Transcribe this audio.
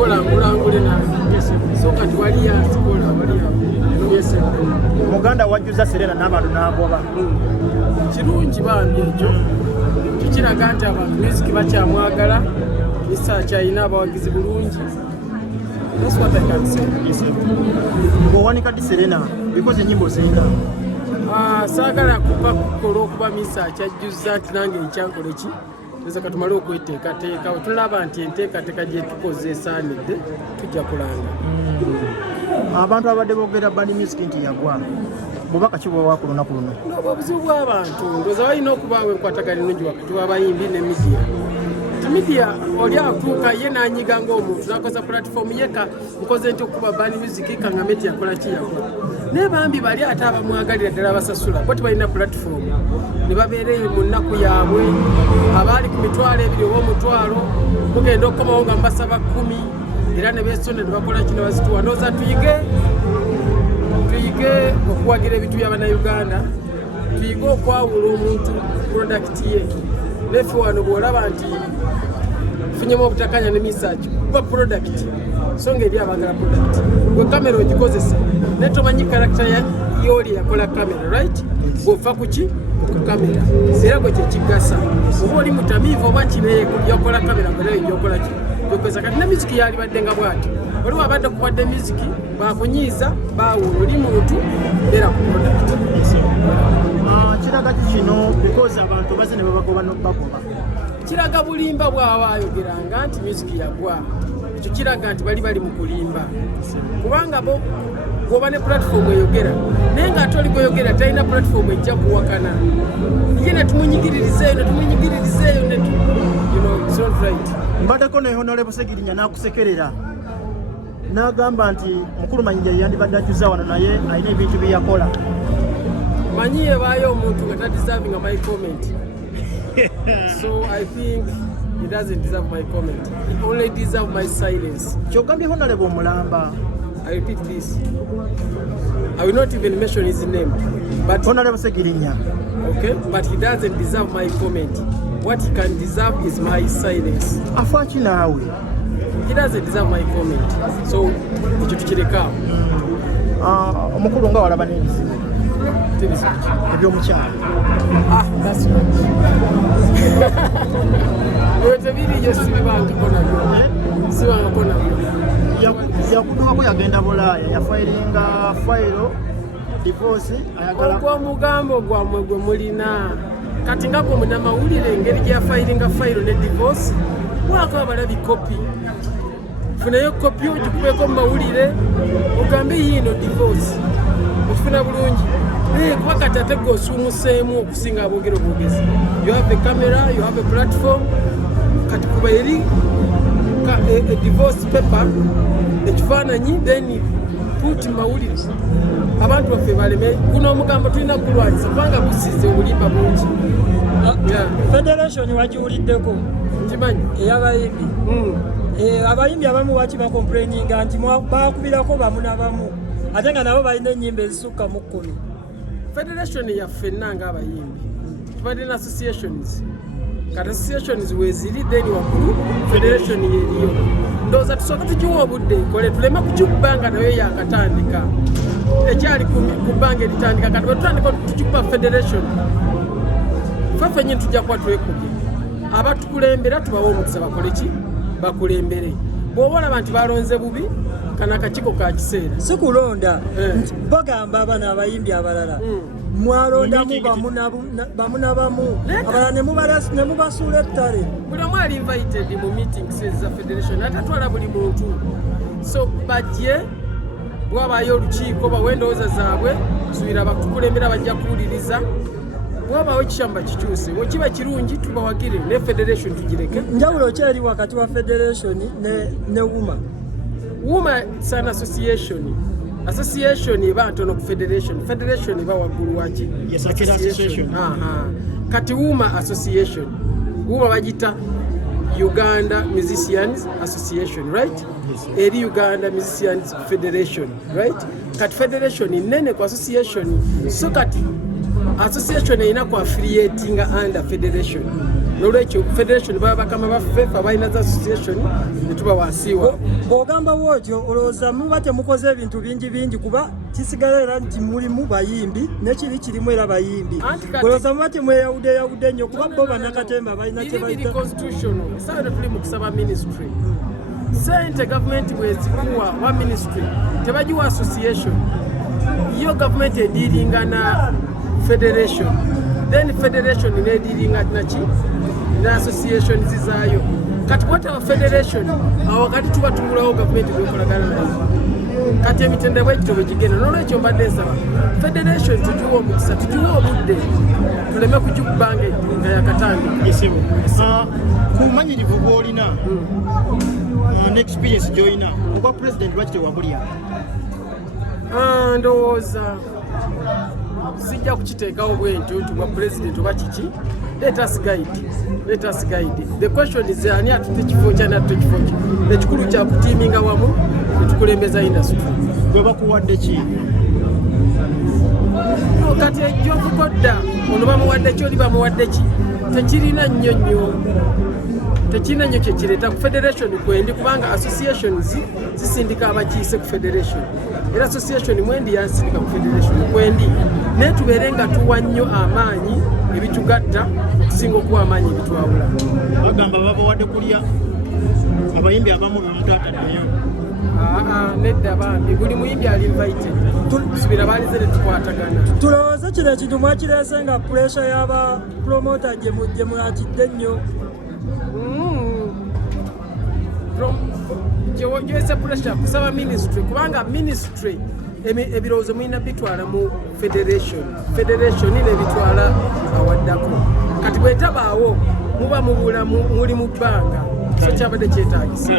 kola mulangule na so kati wali ya kola wali ya yes muganda wajjuza Serena n'abantu n'agoba kirungi bambi ekyo kikiraga nti abantu music bakyamwagala research ayina abawagizi bulungi. That's what I can say. Yes, Wanika di Serena because enyimbo zenga saagala kuba kukola okuba research ajjuza nti nange ekyankole ki nze katumale okweteekateeka tulaba nti enteekateeka gye tukoze esaanidde tujja kulanga. Abantu abadde boogera bani music nti yagwa bubaka kibwa ku lunaku luno n'obuzibu bw'abantu ndowooza balina okubaawo enkwatagana ennungi wakati w'abayimbi ne media oli atuuka ye n'anyiga ng'omuntu n'akoza platform yeka nkoze nti okuba bani music kanga meti yakola ki yagwa naye bambi bali ate abamwagalira ddala basasula bo tebalina platform ne babeereyo mu nnaku yaabwe abaali ku mitwalo ebiri oba omutwalo mugenda okukomawo nga mbasaba 10 era ne beesonda ne bakola kino bazituwa ndowooza tuyige okuwagira ebintu by'abannayuganda tuyige okwawula omuntu product ye nefe wano bw'olaba nti tufunyemu obutakanya ne research kuba product so ngeri abagala product gwe kamera ogikozesa naye tomanyi character y'oli yakola kamera right bw'ofa kuki ku kamera era gwe kyekigasa oba oli mutamiivu oba kine yakola kamera gwe gyokola ki gyokozesa kati ne music yali badde nga bwati waliwo abadde kubadde music bakunyiiza baawula oli muntu era ku product. Kiraga kino because abantu baze ne babagoba n'okubagoba kiraga bulimba bw'aba ayogeranga nti music yagwa ekyo kiraga nti bali mu kulimba kubanga bo goba ne platform eyogera naye nga ate oli gweyogera talina platform ejja kuwakana ye netumunyigiririzeeyo it's not right. Mbaddeko ne Honorable Segirinya n'akusekerera n'agamba nti mukulu Mayinja yandibadde ajjuza wano naye alina ebintu bye yakola manyi yebaayo omuntu nga tadeserving my comment. So I think he doesn't deserve my comment. He only deserves my silence. Kyogambye Honorable Mulamba. I repeat this. I will not even mention his name. But Honorable Segirinya. Okay, but he doesn't deserve my comment. What he can deserve is my silence. Afachi nawe. He doesn't deserve my comment. So ekyo tukireka. Omukulu nga walaba n'ebizibu. Ebyomukyalo. That's right. Tebiri je sibibangako nabyo. Sibangako nabyo. Yakutuwako yagenda Bulaaya yafayiringa fayiro divorce ayagala. Ogwo mugambo gwamwe gwe mulina. Kati nga gwe munamawulire engeri gye yafayiringa fayiro ne divorce waka balabi kopi. Funayo kopi ogikubeko mu mawulire ogambe yino divorce. Okifuna bulungi. Kuba kati ate gwe osumuseemu okusinga aboogera obwogezi. You have a camera, you have a platform. Kati kuba eri a divorce paper ekifaananyi then put mawulire abantu baffe baleme guno omugambo tulina kulwanyisa kubanga gusize obulimba bungi. Federation wagiwuliddeko nkimanyi ey'abayimbi abayimbi abamu baki bakomplaininga nti bakubirako bamu nabamu ate nga nabo balina ennyimba ezisukka mu 10. Federation yaffe nnanga abayimbi tubadde na associations kati associations weziri then waggulu federation yeriyo ndowooza tusooka tugiwa obudde ekole tuleme kukikubanga nayo yakatandika ekyali ku bbanga eritandika kati bwetutandika tukikuba federation ffeffe nyini tujja kuba twekubye abatukulembera tubawe omukisa bakole ki bakulembere bw'oba olaba nti balonze bubi kana akakiiko ka kiseera si kulonda bagamba abana abayimbi abalala mwalondamu bamu nabamu abalala ne mubasuula ettale buli omu ali invited mu meetings za federation atatwala buli muntu so bajje bwabaayo olukiiko bawe endowooza zaabwe suubira batukulembera bajja kuwuliriza bwabaawo ekishamba kikyuse wekiba kirungi tubawagire ne federation tugireke. Njawulo ki eri wakati wa federation ne WUMA? WUMA it's an association. Association eba ntono ku federation. Federation eba waggulu waki? Yes, association. Kati WUMA association. WUMA bagita Uganda Musicians Association, right? Yes. Eri Uganda Musicians Federation, right? Kati federation nene ku association. So kati association erina ku affiliatinga under federation nolwekyo federation baba bakama baffe abalina za association netuba wansiwa bw'ogamba bwotyo olowooza muba temukoze ebintu bingi kuba kisigala era nti mulimu bayimbi nekiri kirimu era bayimbi olowooza muba temweyawudde nnyo kuba bo bannakatemba balina kyebayita constitutional esawa ne tuli mu kusaba ministry sente gavumenti bwezikuwa wa ministry tebagiwa association yo gavumenti ediringa na federation then federation nediringa naki na association zizaayo kati kwata federation awo kati tuba tumulawo gavumenti bwekolagana nayo kati emitendera bwekityo bwegigenda nolwekyo mbadde nsaba federation tugiwa omukisa tugiwa obudde tuleme kugikubanga nga yakatandika kumanyirivu bwolina neexperience gyoyina ogwa president lwaki tewabulya ndowooza sijja kukiteekawo bwentyo nti bwa president oba kiki let us guide the question is ani atutte kifo kyani atutte kifo ki ekikulu kyakutiiminga wamu netukulembeza industry gwe bakuwadde ki kati egyokukodda ono bamuwadde ki oli bamuwadde ki tekirina nnyo kyekireeta ku federation kwendi kubanga associations zisindika abakiise ku federation era association mwendi yansindika ku federation kwendi naye tubeere nga tuwa nnyo amaanyi ebitugatta okusinga okuwa amaanyi ebitwawula bagamba babawadde kulya abayimbi abamu bemutaataddeyo nedda bambi buli muyimbi ali invited subira baalize ne tukwatagana tulowooza kino ekintu mwakireese nga pressure y'aba promota gye mwatidde nnyo gyesa pressure kusaba ministry kubanga ministry ebirowoozo mulina bitwala mu federation nebitwala awaddako kati bwetabaawo muba mubula muli mu bbanga so kyabadde kyetaagisa